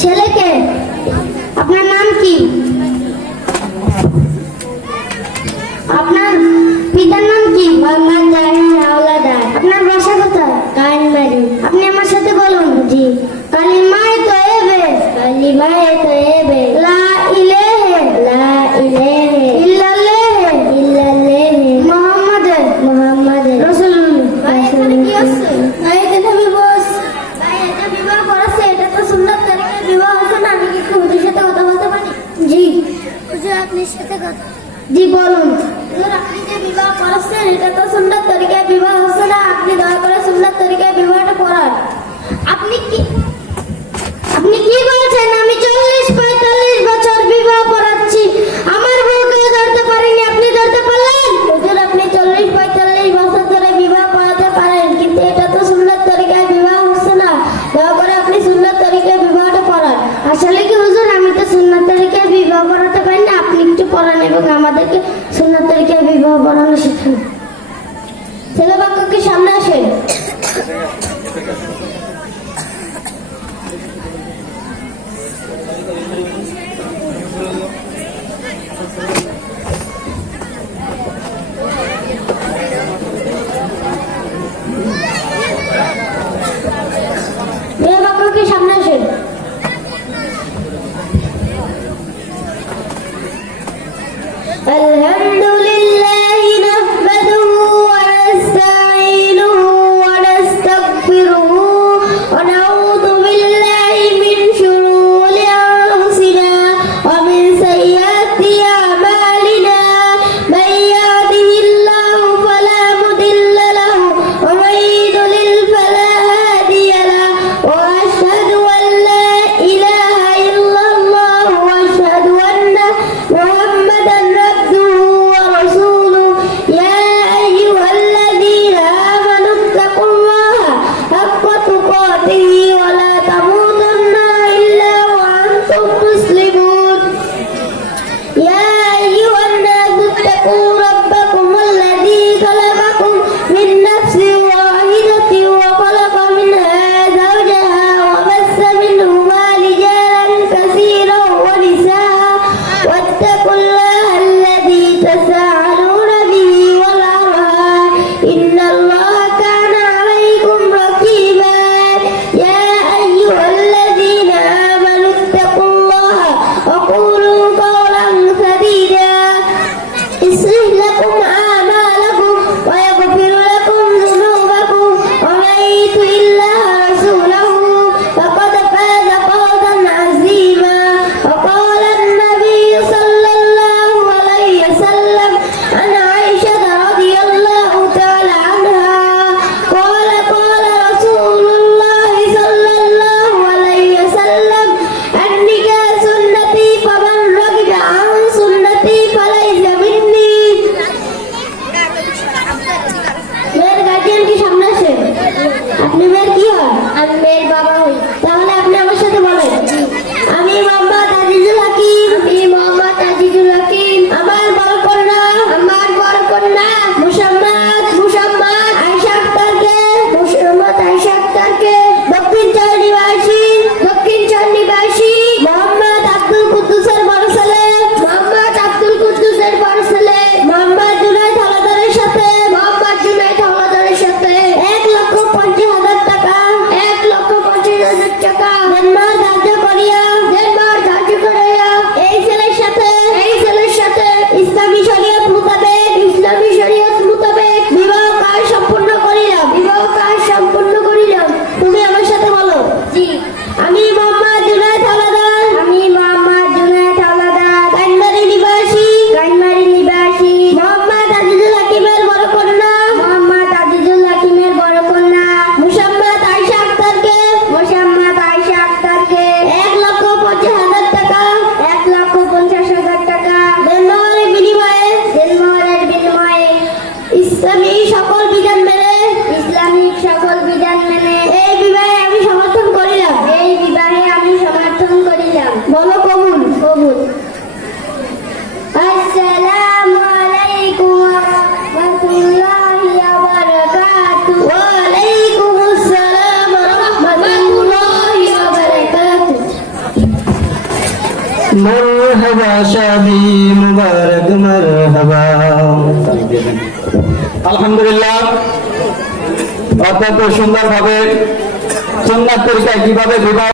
钱来给 আপনার সাথে কথা জি, বলুন। আপনি যে বিবাহ করেছেন, এটা তো সুন্দর তরিকায় বিবাহ হচ্ছে না। আপনি দয়া করে সুন্দর তরিকায় বিবাহটা করান আমাদেরকে সুন্দর তরিকায় বিবাহ বানানো শেখান। ছেলে বাক্যকে সামনে আসেন সঠিক সকল বিধান মেনে। আলহামদুলিল্লাহ। অত্যন্ত সুন্দরভাবে সুন্দর তরিকায় কীভাবে বিবাহ